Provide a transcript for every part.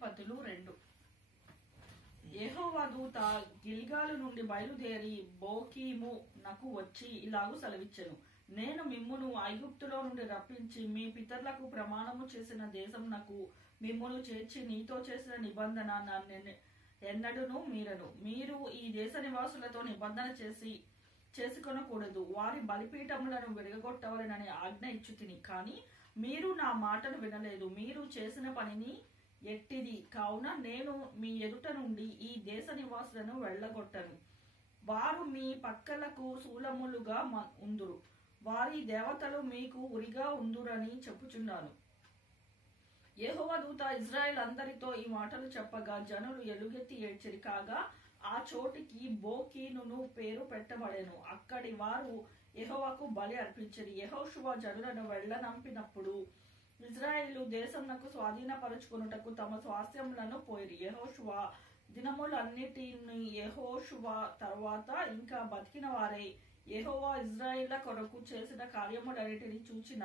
న్యాయాధిపతులు 2. యెహోవా దూత గిల్గాలు నుండి బయలుదేరి బోకీము నకు వచ్చి ఇలాగు సెలవిచ్చెను. నేను మిమ్మును ఐగుప్తులో నుండి రప్పించి మీ పితరులకు ప్రమాణము చేసిన దేశమునకు మిమ్మును చేర్చి నీతో చేసిన నిబంధన నన్ను ఎన్నడూను మీరను. మీరు ఈ దేశ నివాసులతో నిబంధన చేసుకొనకూడదు. వారి బలిపీఠములను విరగొట్టవలెనని ఆజ్ఞ ఇచ్చుతిని. కాని మీరు నా మాటను వినలేదు. మీరు చేసిన పనిని ఎట్టిది కావున నేను మీ ఎదుట నుండి ఈ దేశ నివాసులను వెళ్ళగొట్టను. వారు మీ పక్కలకు శూలములుగా ఉందురు. వారి దేవతలు మీకు ఉరిగా ఉందురని చెప్పుచున్నాను. యెహోవా దూత ఇజ్రాయెల్ అందరితో ఈ మాటలు చెప్పగా జనులు ఎలుగెత్తి ఏడ్చిరి. కాగా ఆ చోటికి బోకీను పేరు పెట్టబడెను. అక్కడి వారు యెహోవాకు బలి అర్పించిరి. యెహోషువ జనులను వెళ్ళనంపినప్పుడు ఇజ్రాయేలు దేశమునకు స్వాధీనపరుచుకొనుటకు తమ స్వాస్థ్యములను పోయిరి. యెహోషువ దినములన్నిటిని యెహోషువ తరువాత ఇంకా బతికిన వారే యెహోవా ఇజ్రాయేళ్ల కొరకు చేసిన కార్యములన్నిటిని చూచిన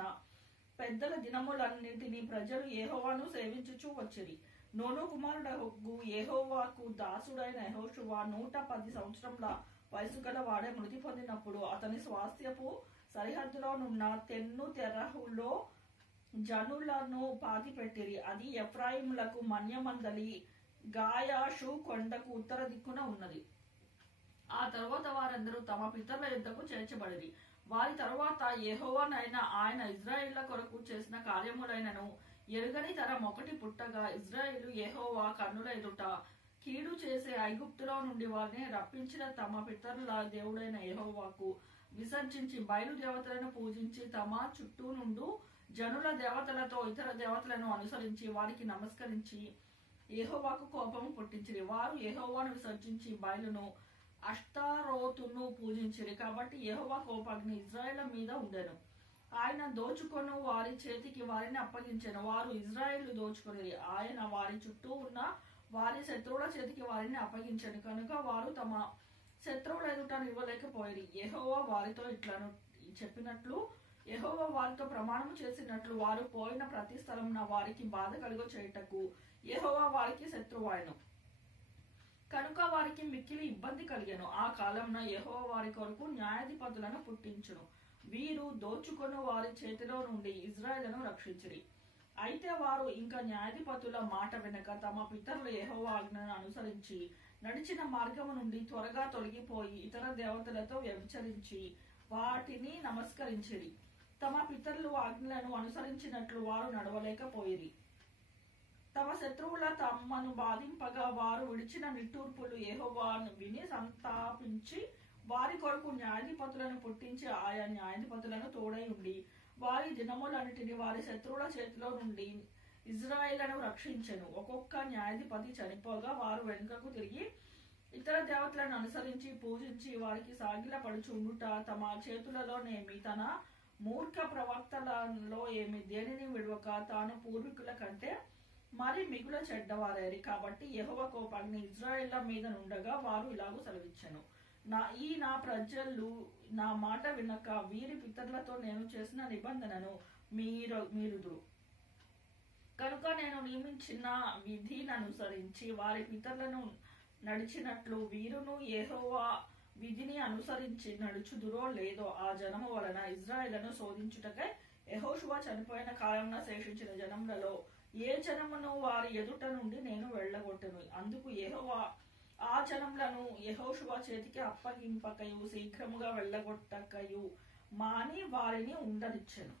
పెద్దల దినములన్నిటిని ప్రజలు యెహోవాను సేవించుచూ వచ్చిరి. నూను కుమారుడగు యెహోవాకు దాసుడైన యెహోషువ 110 సంవత్సరముల వయసు గల వాడే మృతి పొందినప్పుడు అతని స్వాస్థ్యపు సరిహద్దులోనున్న తెన్ను తెరహులో జనులను పాతిపెట్టిరి. అది ఎఫ్రాయిములకు మన్యమందలి గాయాషు కొండకు ఉత్తర దిక్కున ఉన్నది. ఆ తరువాత వారందరూ తమ పితరుల యుద్ధకు చేర్చబడిరి. వారి తరువాత యెహోవానైన ఆయన ఇజ్రాయేళ్ల కొరకు చేసిన కార్యములైనను ఎరుగని తరం ఒకటి పుట్టగా ఇజ్రాయేలు యెహోవా కన్నుల ఎదుట కీడు చేసే ఐగుప్తులో నుండి వారిని రప్పించిన తమ పితరుల దేవుడైన యెహోవాకు విసర్జించి బయలు దేవతలను పూజించి తమ చుట్టూ నుండు జనుల దేవతలతో ఇతర దేవతలను అనుసరించి వారికి నమస్కరించి యెహోవాకు కోపము పుట్టించిరి. వారు యెహోవాను విసర్జించి బయలును అష్తారోతును పూజించిరి. కాబట్టి యెహోవా కోపాగ్ని ఇజ్రాయేళ్ల మీద ఉండెను. ఆయన దోచుకొను వారి చేతికి వారిని అప్పగించెను. వారు ఇజ్రాయేలు దోచుకొనిరి. ఆయన వారి చుట్టూ ఉన్న వారి శత్రువుల చేతికి వారిని అప్పగించెను. కనుక వారు తమ శత్రువుల ఎదుట నిలవలేకపోయిరి. యెహోవా వారితో ఇట్లను చెప్పినట్లు యెహోవా వారితో ప్రమాణం చేసినట్లు వారు పోయిన ప్రతి స్థలమున వారికి బాధ కలుగ చేయుటకు యెహోవా వారికి శత్రువాయెను. కనుక వారికి మిక్కిలి ఇబ్బంది కలిగెను. ఆ కాలంలో యెహోవా వారి కొరకు న్యాయాధిపతులను పుట్టించును. వీరు దోచుకొను వారి చేతిలో నుండి ఇజ్రాయేలును రక్షించిరి. అయితే వారు ఇంకా న్యాయాధిపతుల మాట వినక తమ పితరులు యెహోవా ఆజ్ఞను అనుసరించి నడిచిన మార్గము నుండి త్వరగా తొలగిపోయి ఇతర దేవతలతో వ్యభిచరించి వాటిని నమస్కరించిరి. తమ పితరులు ఆజ్ఞలను అనుసరించినట్లు వారు నడవలేకపోయిరి. తమ శత్రువుల తమను బాధింపగా వారు విడిచిన నిట్టూర్పులు యెహోవాను విని సంతాపించి వారి కొరకు న్యాయాధిపతులను పుట్టించి ఆయా న్యాయాధిపతులను తోడై ఉండి వారి దినములన్నిటిని వారి శత్రువుల చేతిలో నుండి ఇజ్రాయేలును రక్షించెను. ఒక్కొక్క న్యాయాధిపతి చనిపోగా వారు వెనుకకు తిరిగి ఇతర దేవతలను అనుసరించి పూజించి వారికి సాగిల పడుచుండుట తమ చేతులలోనేమి తన మూర్ఖ ప్రవక్తలలో ఏమి దేనిని విడవక తాను పూర్వీకుల కంటే మరి మిగుల చెడ్డవారైరి. కాబట్టి యెహోవా కోపాగ్ని ఇజ్రాయేళ్ల మీద నుండగా వారు ఇలాగూ సెలవిచ్చెను. నా ప్రజలు నా మాట వినక వీరి పితరులతో నేను చేసిన నిబంధనను మీరుదురు. కనుక నేను నియమించిన విధిని అనుసరించి వారి పితరులను నడిచినట్లు వీరును యెహోవా విధిని అనుసరించి నడుచుదురో లేదో ఆ జనము వలన ఇజ్రాయేలును శోధించుటకై యెహోషువ చనిపోయిన కాలంలో శేషించిన జనములలో ఏ జనమును వారి ఎదుట నుండి నేను వెళ్ళగొట్టెను. అందుకు యెహోవా ఆ జనములను యెహోషువ చేతికి అప్పగింపకయు శీఘ్రముగా వెళ్ళగొట్టకయు మాని వారిని ఉండనిచ్చెను.